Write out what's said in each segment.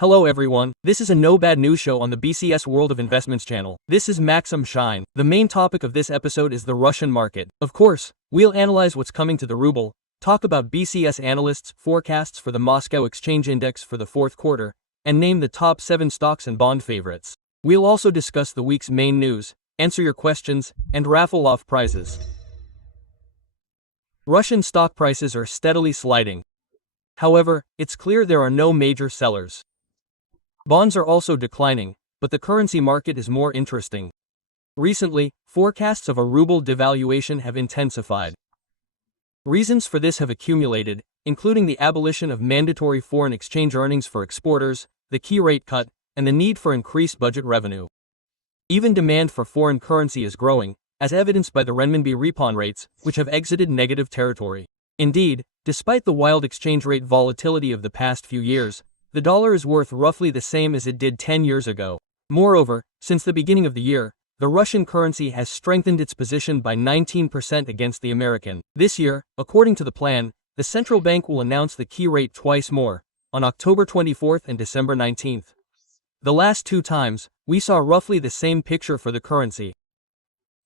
Hello everyone, this is a no bad news show on the BCS World of Investments channel. This is Maxim Shine. The main topic of this episode is the Russian market. Of course, we'll analyze what's coming to the ruble, talk about BCS analysts' forecasts for the Moscow Exchange Index for the fourth quarter, and name the top 7 stocks and bond favorites. We'll also discuss the week's main news, answer your questions, and raffle off prizes. Russian stock prices are steadily sliding. However, it's clear there are no major sellers. Bonds are also declining, but the currency market is more interesting. Recently, forecasts of a ruble devaluation have intensified. Reasons for this have accumulated, including the abolition of mandatory foreign exchange earnings for exporters, the key rate cut, and the need for increased budget revenue. Even demand for foreign currency is growing, as evidenced by the renminbi repo rates, which have exited negative territory. Indeed, despite the wild exchange rate volatility of the past few years, the dollar is worth roughly the same as it did 10 years ago. Moreover, since the beginning of the year, the Russian currency has strengthened its position by 19% against the American. This year, according to the plan, the central bank will announce the key rate twice more, on October 24th and December 19th. The last 2 times, we saw roughly the same picture for the currency.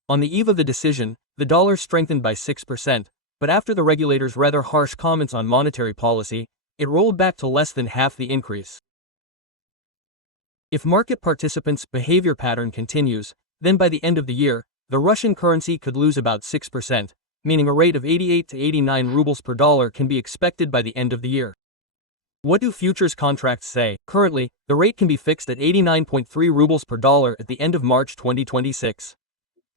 On the eve of the decision, the dollar strengthened by 6%, but after the regulator's rather harsh comments on monetary policy, it rolled back to less than half the increase. If market participants' behavior pattern continues, then by the end of the year, the Russian currency could lose about 6%, meaning a rate of 88 to 89 rubles per dollar can be expected by the end of the year. What do futures contracts say? Currently, the rate can be fixed at 89.3 rubles per dollar at the end of March 2026.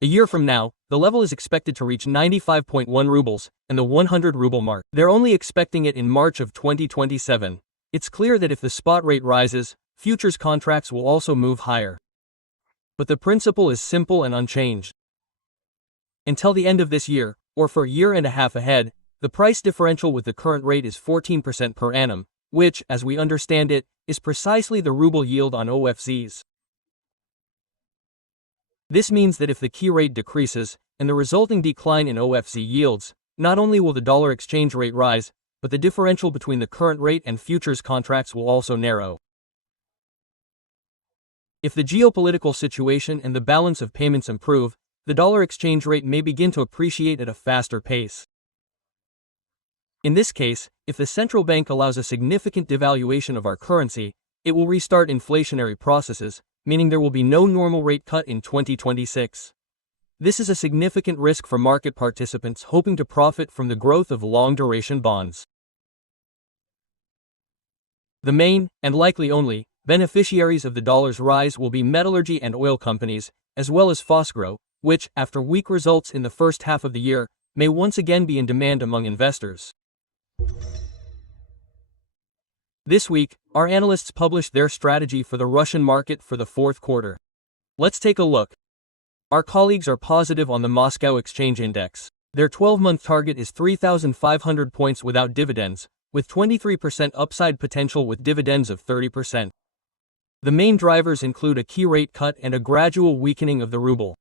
A year from now, the level is expected to reach 95.1 rubles and the 100 ruble mark. They're only expecting it in March of 2027. It's clear that if the spot rate rises, futures contracts will also move higher. But the principle is simple and unchanged. Until the end of this year, or for a year and a half ahead, the price differential with the current rate is 14% per annum, which, as we understand it, is precisely the ruble yield on OFZs. This means that if the key rate decreases, and the resulting decline in OFZ yields, not only will the dollar exchange rate rise, but the differential between the current rate and futures contracts will also narrow. If the geopolitical situation and the balance of payments improve, the dollar exchange rate may begin to appreciate at a faster pace. In this case, if the central bank allows a significant devaluation of our currency, it will restart inflationary processes, meaning there will be no normal rate cut in 2026. This is a significant risk for market participants hoping to profit from the growth of long-duration bonds. The main, and likely only, beneficiaries of the dollar's rise will be metallurgy and oil companies, as well as Fosgro, which, after weak results in the first half of the year, may once again be in demand among investors. This week, our analysts published their strategy for the Russian market for the fourth quarter. Let's take a look. Our colleagues are positive on the Moscow Exchange Index. Their 12-month target is 3,500 points without dividends, with 23% upside potential with dividends of 30%. The main drivers include a key rate cut and a gradual weakening of the ruble.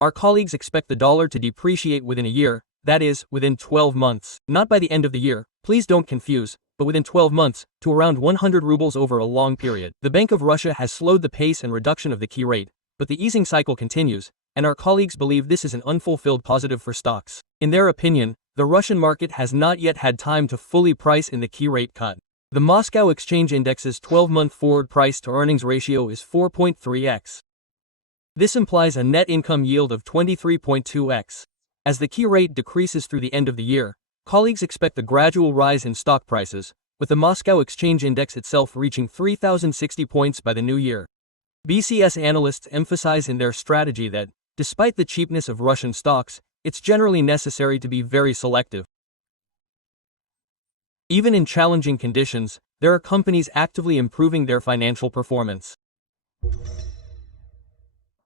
Our colleagues expect the dollar to depreciate within a year, that is, within 12 months. Not by the end of the year, please don't confuse, but within 12 months, to around 100 rubles over a long period. The Bank of Russia has slowed the pace and reduction of the key rate, but the easing cycle continues, and our colleagues believe this is an unfulfilled positive for stocks. In their opinion, the Russian market has not yet had time to fully price in the key rate cut. The Moscow Exchange Index's 12-month forward price-to-earnings ratio is 4.3x. This implies a net income yield of 23.2x. As the key rate decreases through the end of the year, colleagues expect a gradual rise in stock prices, with the Moscow Exchange Index itself reaching 3,060 points by the new year. BCS analysts emphasize in their strategy that, despite the cheapness of Russian stocks, it's generally necessary to be very selective. Even in challenging conditions, there are companies actively improving their financial performance.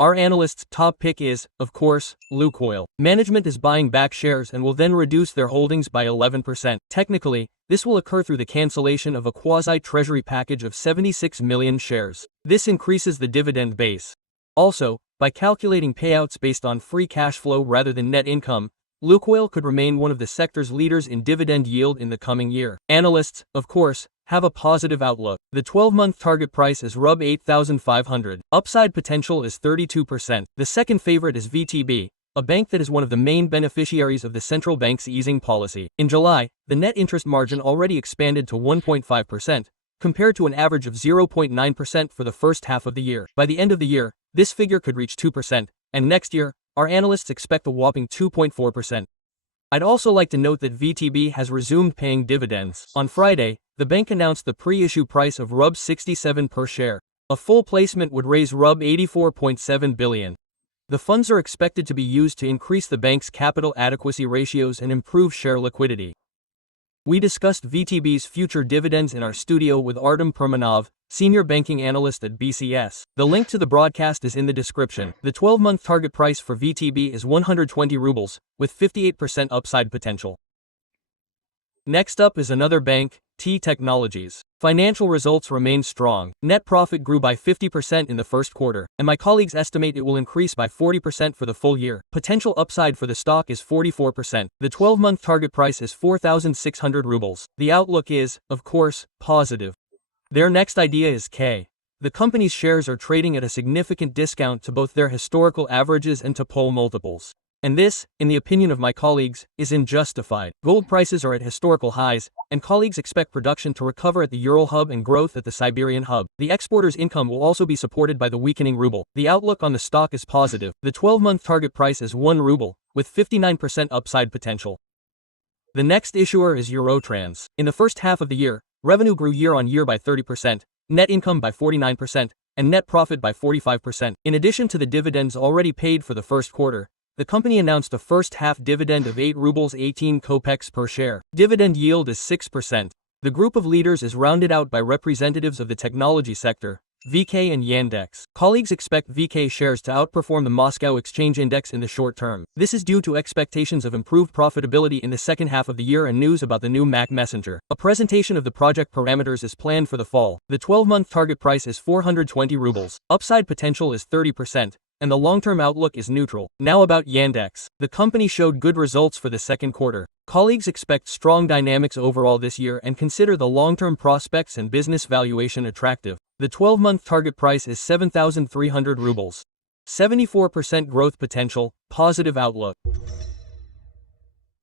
Our analyst's top pick is, of course, Lukoil. Management is buying back shares and will then reduce their holdings by 11%. Technically, this will occur through the cancellation of a quasi-treasury package of 76 million shares. This increases the dividend base. Also, by calculating payouts based on free cash flow rather than net income, Lukoil could remain one of the sector's leaders in dividend yield in the coming year. Analysts, of course, have a positive outlook. The 12-month target price is Rub 8,500. Upside potential is 32%. The second favorite is VTB, a bank that is one of the main beneficiaries of the central bank's easing policy. In July, the net interest margin already expanded to 1.5%, compared to an average of 0.9% for the first half of the year. By the end of the year, this figure could reach 2%, and next year, our analysts expect a whopping 2.4%. I'd also like to note that VTB has resumed paying dividends. On Friday, the bank announced the pre-issue price of Rub 67 per share. A full placement would raise Rub 84.7 billion. The funds are expected to be used to increase the bank's capital adequacy ratios and improve share liquidity. We discussed VTB's future dividends in our studio with Artem Permanov, senior banking analyst at BCS. The link to the broadcast is in the description. The 12-month target price for VTB is 120 rubles, with 58% upside potential. Next up is another bank, T Technologies. Financial results remain strong. Net profit grew by 50% in the first quarter, and my colleagues estimate it will increase by 40% for the full year. Potential upside for the stock is 44%. The 12-month target price is 4,600 rubles. The outlook is, of course, positive. Their next idea is K. The company's shares are trading at a significant discount to both their historical averages and to poll multiples. And this, in the opinion of my colleagues, is unjustified. Gold prices are at historical highs, and colleagues expect production to recover at the Ural hub and growth at the Siberian hub. The exporter's income will also be supported by the weakening ruble. The outlook on the stock is positive. The 12-month target price is 1 ruble, with 59% upside potential. The next issuer is Eurotrans. In the first half of the year, revenue grew year-on-year by 30%, net income by 49%, and net profit by 45%. In addition to the dividends already paid for the first quarter, the company announced a first-half dividend of 8 rubles 18 kopecks per share. Dividend yield is 6%. The group of leaders is rounded out by representatives of the technology sector, VK and Yandex. Colleagues expect VK shares to outperform the Moscow Exchange Index in the short term. This is due to expectations of improved profitability in the second half of the year and news about the new Mac Messenger. A presentation of the project parameters is planned for the fall. The 12-month target price is 420 rubles. Upside potential is 30%. And the long-term outlook is neutral. Now about Yandex. The company showed good results for the second quarter. Colleagues expect strong dynamics overall this year and consider the long-term prospects and business valuation attractive. The 12-month target price is 7,300 rubles. 74% growth potential, positive outlook.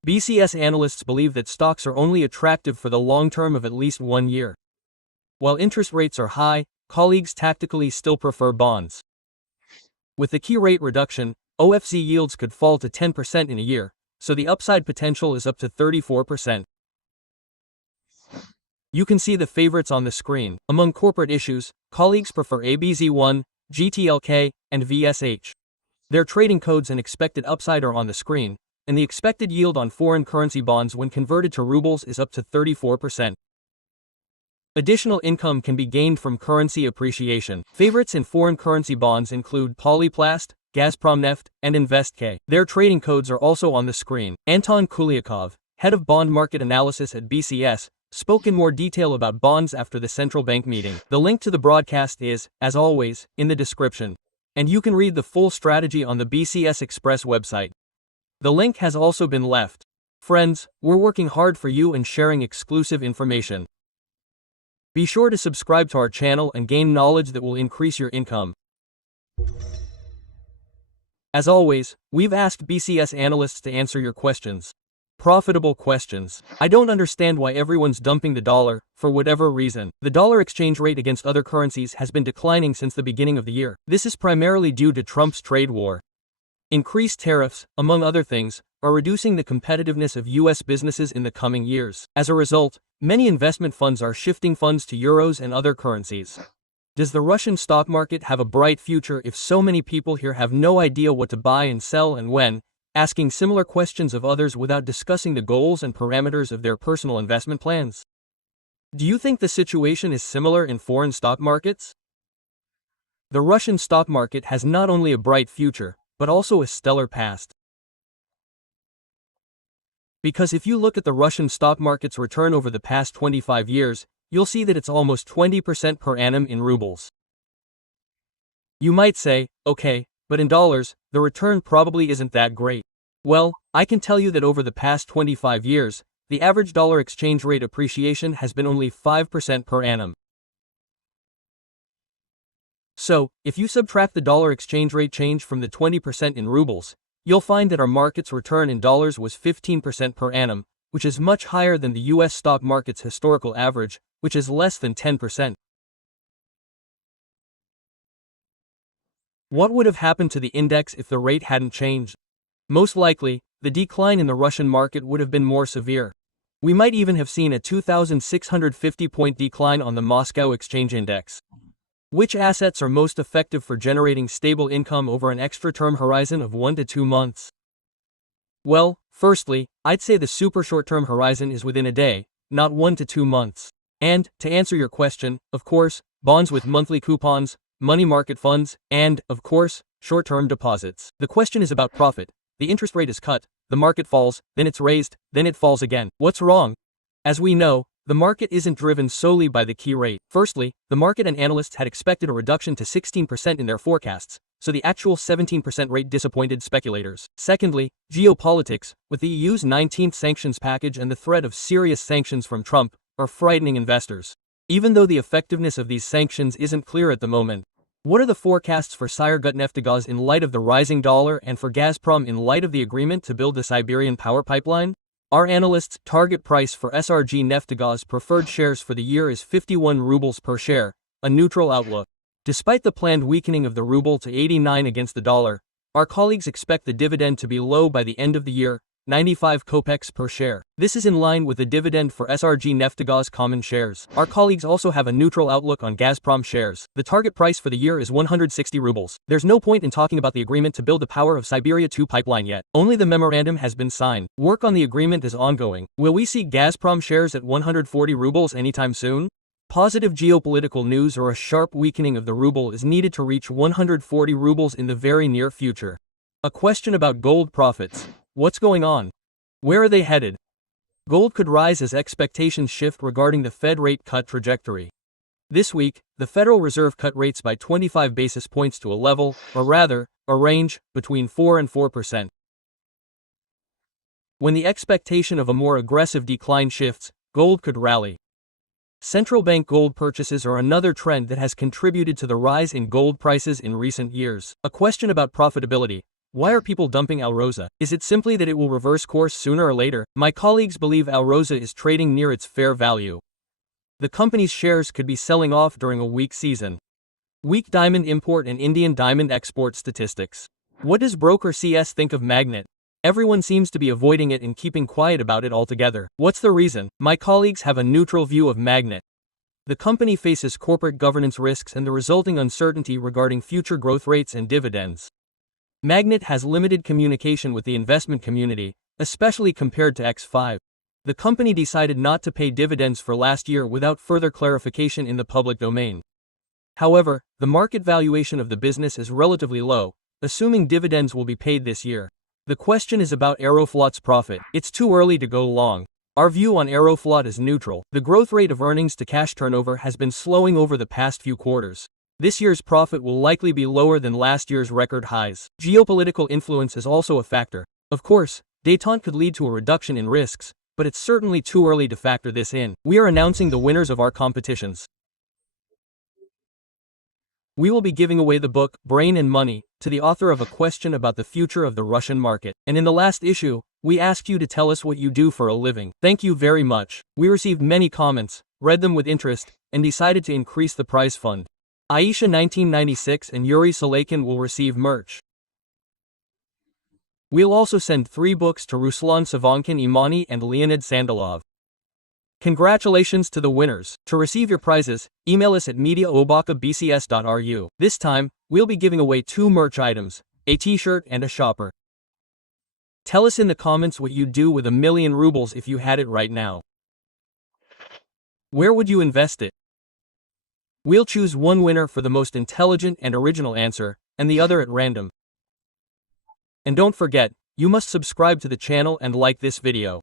BCS analysts believe that stocks are only attractive for the long term of at least 1 year. While interest rates are high, colleagues tactically still prefer bonds. With the key rate reduction, OFZ yields could fall to 10% in a year, so the upside potential is up to 34%. You can see the favorites on the screen. Among corporate issues, colleagues prefer ABZ1, GTLK, and VSH. Their trading codes and expected upside are on the screen, and the expected yield on foreign currency bonds when converted to rubles is up to 34%. Additional income can be gained from currency appreciation. Favorites in foreign currency bonds include Polyplast, Gazpromneft, and InvestK. Their trading codes are also on the screen. Anton Kuliakov, head of bond market analysis at BCS, spoke in more detail about bonds after the central bank meeting. The link to the broadcast is, as always, in the description. And you can read the full strategy on the BCS Express website. The link has also been left. Friends, we're working hard for you and sharing exclusive information. Be sure to subscribe to our channel and gain knowledge that will increase your income. As always, we've asked BCS analysts to answer your questions. Profitable questions. I don't understand why everyone's dumping the dollar, for whatever reason. The dollar exchange rate against other currencies has been declining since the beginning of the year. This is primarily due to Trump's trade war. Increased tariffs, among other things, are reducing the competitiveness of U.S. businesses in the coming years. As a result, many investment funds are shifting funds to euros and other currencies. Does the Russian stock market have a bright future if so many people here have no idea what to buy and sell and when, asking similar questions of others without discussing the goals and parameters of their personal investment plans? Do you think the situation is similar in foreign stock markets? The Russian stock market has not only a bright future, but also a stellar past. Because if you look at the Russian stock market's return over the past 25 years, you'll see that it's almost 20% per annum in rubles. You might say, okay, but in dollars, the return probably isn't that great. Well, I can tell you that over the past 25 years, the average dollar exchange rate appreciation has been only 5% per annum. So, if you subtract the dollar exchange rate change from the 20% in rubles, you'll find that our market's return in dollars was 15% per annum, which is much higher than the US stock market's historical average, which is less than 10%. What would have happened to the index if the rate hadn't changed? Most likely, the decline in the Russian market would have been more severe. We might even have seen a 2,650-point decline on the Moscow Exchange Index. Which assets are most effective for generating stable income over an extra-term horizon of 1 to 2 months? Well, firstly, I'd say the super short-term horizon is within a day, not 1 to 2 months. And, to answer your question, of course, bonds with monthly coupons, money market funds, and, of course, short-term deposits. The question is about profit. The interest rate is cut, the market falls, then it's raised, then it falls again. What's wrong? As we know, the market isn't driven solely by the key rate. Firstly, the market and analysts had expected a reduction to 16% in their forecasts, so the actual 17% rate disappointed speculators. Secondly, geopolitics, with the EU's 19th sanctions package and the threat of serious sanctions from Trump, are frightening investors. Even though the effectiveness of these sanctions isn't clear at the moment. What are the forecasts for Sargutneftgaz in light of the rising dollar and for Gazprom in light of the agreement to build the Siberian power pipeline? Our analysts' target price for SRG Neftgaz preferred shares for the year is 51 rubles per share, a neutral outlook. Despite the planned weakening of the ruble to 89 against the dollar, our colleagues expect the dividend to be low by the end of the year, 95 kopecks per share. This is in line with the dividend for SRG Neftgaz common shares. Our colleagues also have a neutral outlook on Gazprom shares. The target price for the year is 160 rubles. There's no point in talking about the agreement to build the Power of Siberia 2 pipeline yet. Only the memorandum has been signed. Work on the agreement is ongoing. Will we see Gazprom shares at 140 rubles anytime soon? Positive geopolitical news or a sharp weakening of the ruble is needed to reach 140 rubles in the very near future. A question about gold profits. What's going on? Where are they headed? Gold could rise as expectations shift regarding the Fed rate cut trajectory. This week, the Federal Reserve cut rates by 25 basis points to a level, or rather, a range, between 4 and 4%. When the expectation of a more aggressive decline shifts, gold could rally. Central bank gold purchases are another trend that has contributed to the rise in gold prices in recent years. A question about profitability. Why are people dumping Alrosa? Is it simply that it will reverse course sooner or later? My colleagues believe Alrosa is trading near its fair value. The company's shares could be selling off during a weak season. Weak diamond import and Indian diamond export statistics. What does broker CS think of Magnet? Everyone seems to be avoiding it and keeping quiet about it altogether. What's the reason? My colleagues have a neutral view of Magnet. The company faces corporate governance risks and the resulting uncertainty regarding future growth rates and dividends. Magnet has limited communication with the investment community, especially compared to X5. The company decided not to pay dividends for last year without further clarification in the public domain. However, the market valuation of the business is relatively low, assuming dividends will be paid this year. The question is about Aeroflot's profit. It's too early to go long. Our view on Aeroflot is neutral. The growth rate of earnings to cash turnover has been slowing over the past few quarters. This year's profit will likely be lower than last year's record highs. Geopolitical influence is also a factor. Of course, détente could lead to a reduction in risks, but it's certainly too early to factor this in. We are announcing the winners of our competitions. We will be giving away the book, Brain and Money, to the author of A Question About the Future of the Russian Market. And in the last issue, we asked you to tell us what you do for a living. Thank you very much. We received many comments, read them with interest, and decided to increase the prize fund. Aisha 1996 and Yuri Salakin will receive merch. We'll also send 3 books to Ruslan Savankin Imani and Leonid Sandalov. Congratulations to the winners. To receive your prizes, email us at media@obakabcs.ru. This time, we'll be giving away 2 merch items, a t-shirt and a shopper. Tell us in the comments what you'd do with 1,000,000 rubles if you had it right now. Where would you invest it? We'll choose one winner for the most intelligent and original answer, and the other at random. And don't forget, you must subscribe to the channel and like this video.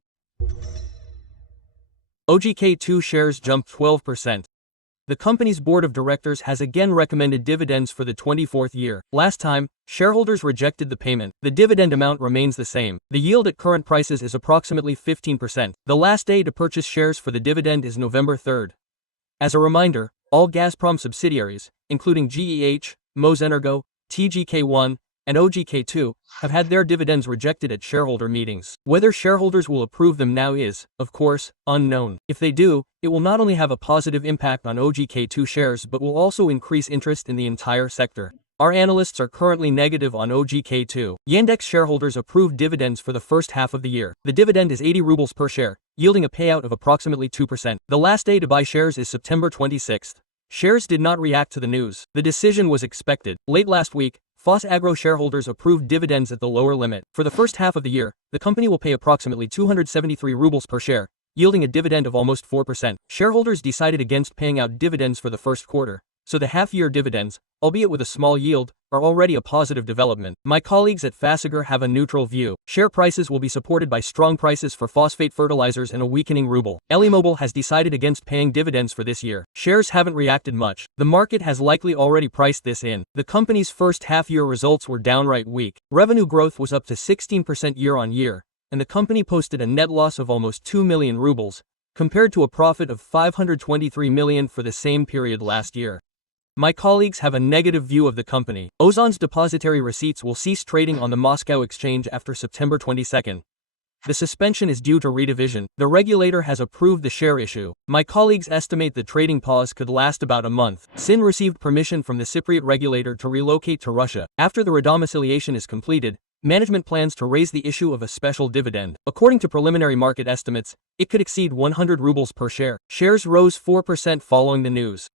OGK2 shares jumped 12%. The company's board of directors has again recommended dividends for the 24th year. Last time, shareholders rejected the payment. The dividend amount remains the same. The yield at current prices is approximately 15%. The last day to purchase shares for the dividend is November 3rd. As a reminder, all Gazprom subsidiaries, including GEH, Mosenergo, TGK1, and OGK2, have had their dividends rejected at shareholder meetings. Whether shareholders will approve them now is, of course, unknown. If they do, it will not only have a positive impact on OGK2 shares but will also increase interest in the entire sector. Our analysts are currently negative on OGK2. Yandex shareholders approved dividends for the first half of the year. The dividend is 80 rubles per share, yielding a payout of approximately 2%. The last day to buy shares is September 26th. Shares did not react to the news. The decision was expected. Late last week, Foss Agro shareholders approved dividends at the lower limit. For the first half of the year, the company will pay approximately 273 rubles per share, yielding a dividend of almost 4%. Shareholders decided against paying out dividends for the first quarter, so the half-year dividends, albeit with a small yield, are already a positive development. My colleagues at Fassiger have a neutral view. Share prices will be supported by strong prices for phosphate fertilizers and a weakening ruble. Delimobil has decided against paying dividends for this year. Shares haven't reacted much. The market has likely already priced this in. The company's first half-year results were downright weak. Revenue growth was up to 16% year-on-year, and the company posted a net loss of almost 2 million rubles, compared to a profit of 523 million for the same period last year. My colleagues have a negative view of the company. Ozon's depository receipts will cease trading on the Moscow exchange after September 22nd. The suspension is due to redivision. The regulator has approved the share issue. My colleagues estimate the trading pause could last about a month. SIN received permission from the Cypriot regulator to relocate to Russia. After the redomiciliation is completed, management plans to raise the issue of a special dividend. According to preliminary market estimates, it could exceed 100 rubles per share. Shares rose 4% following the news.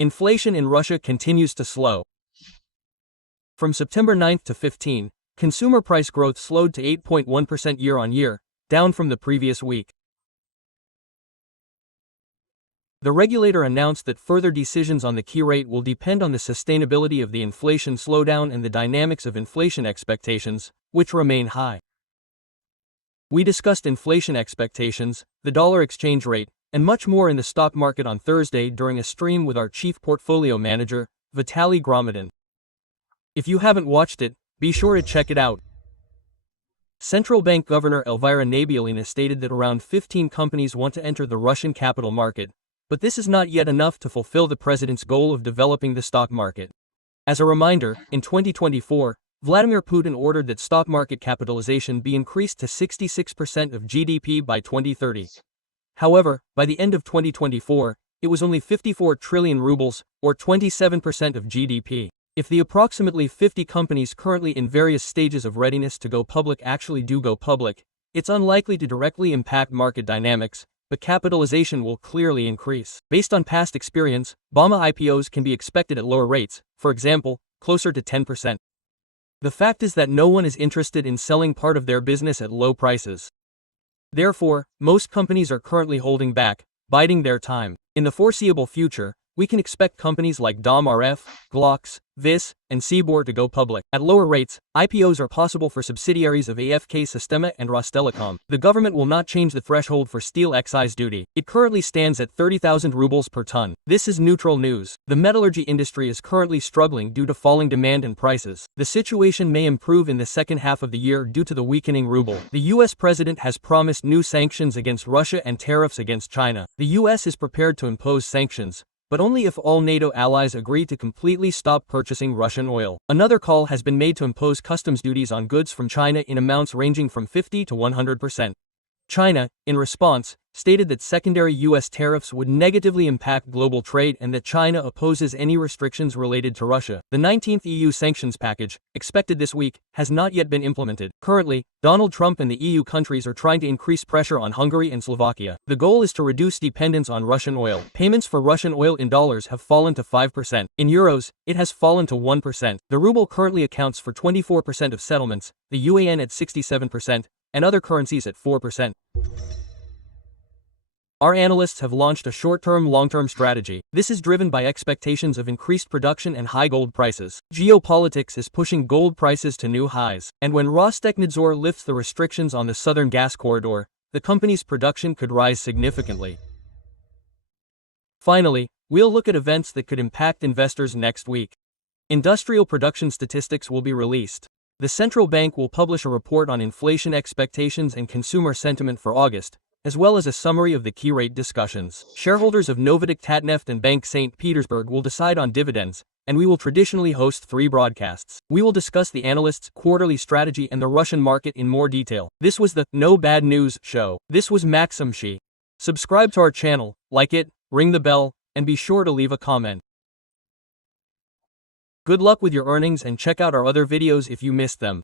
Inflation in Russia continues to slow. From September 9 to 15, consumer price growth slowed to 8.1% year-on-year, down from the previous week. The regulator announced that further decisions on the key rate will depend on the sustainability of the inflation slowdown and the dynamics of inflation expectations, which remain high. We discussed inflation expectations, the dollar exchange rate, and much more in the stock market on Thursday during a stream with our chief portfolio manager, Vitaly Gromidin. If you haven't watched it, be sure to check it out. Central Bank Governor Elvira Nabiullina stated that around 15 companies want to enter the Russian capital market, but this is not yet enough to fulfill the president's goal of developing the stock market. As a reminder, in 2024, Vladimir Putin ordered that stock market capitalization be increased to 66% of GDP by 2030. However, by the end of 2024, it was only 54 trillion rubles, or 27% of GDP. If the approximately 50 companies currently in various stages of readiness to go public actually do go public, it's unlikely to directly impact market dynamics, but capitalization will clearly increase. Based on past experience, BOMA IPOs can be expected at lower rates, for example, closer to 10%. The fact is that no one is interested in selling part of their business at low prices. Therefore, most companies are currently holding back, biding their time. In the foreseeable future, we can expect companies like DOM-RF, Glocks, VIS, and Cbor to go public. At lower rates, IPOs are possible for subsidiaries of AFK Sistema and Rostelecom. The government will not change the threshold for steel excise duty. It currently stands at 30,000 rubles per ton. This is neutral news. The metallurgy industry is currently struggling due to falling demand and prices. The situation may improve in the second half of the year due to the weakening ruble. The US president has promised new sanctions against Russia and tariffs against China. The US is prepared to impose sanctions, but only if all NATO allies agree to completely stop purchasing Russian oil. Another call has been made to impose customs duties on goods from China in amounts ranging from 50 to 100%. China, in response, stated that secondary U.S. tariffs would negatively impact global trade and that China opposes any restrictions related to Russia. The 19th EU sanctions package, expected this week, has not yet been implemented. Currently, Donald Trump and the EU countries are trying to increase pressure on Hungary and Slovakia. The goal is to reduce dependence on Russian oil. Payments for Russian oil in dollars have fallen to 5%. In euros, it has fallen to 1%. The ruble currently accounts for 24% of settlements, the yuan at 67%, and other currencies at 4%. Our analysts have launched a short-term, long-term strategy. This is driven by expectations of increased production and high gold prices. Geopolitics is pushing gold prices to new highs, and when Rostechnidzor lifts the restrictions on the southern gas corridor, the company's production could rise significantly. Finally, we'll look at events that could impact investors next week. Industrial production statistics will be released. The central bank will publish a report on inflation expectations and consumer sentiment for August, as well as a summary of the key rate discussions. Shareholders of Novatek Tatneft and Bank St. Petersburg will decide on dividends, and we will traditionally host 3 broadcasts. We will discuss the analysts' quarterly strategy and the Russian market in more detail. This was the No Bad News show. This was Maxim Shei. Subscribe to our channel, like it, ring the bell, and be sure to leave a comment. Good luck with your earnings and check out our other videos if you missed them.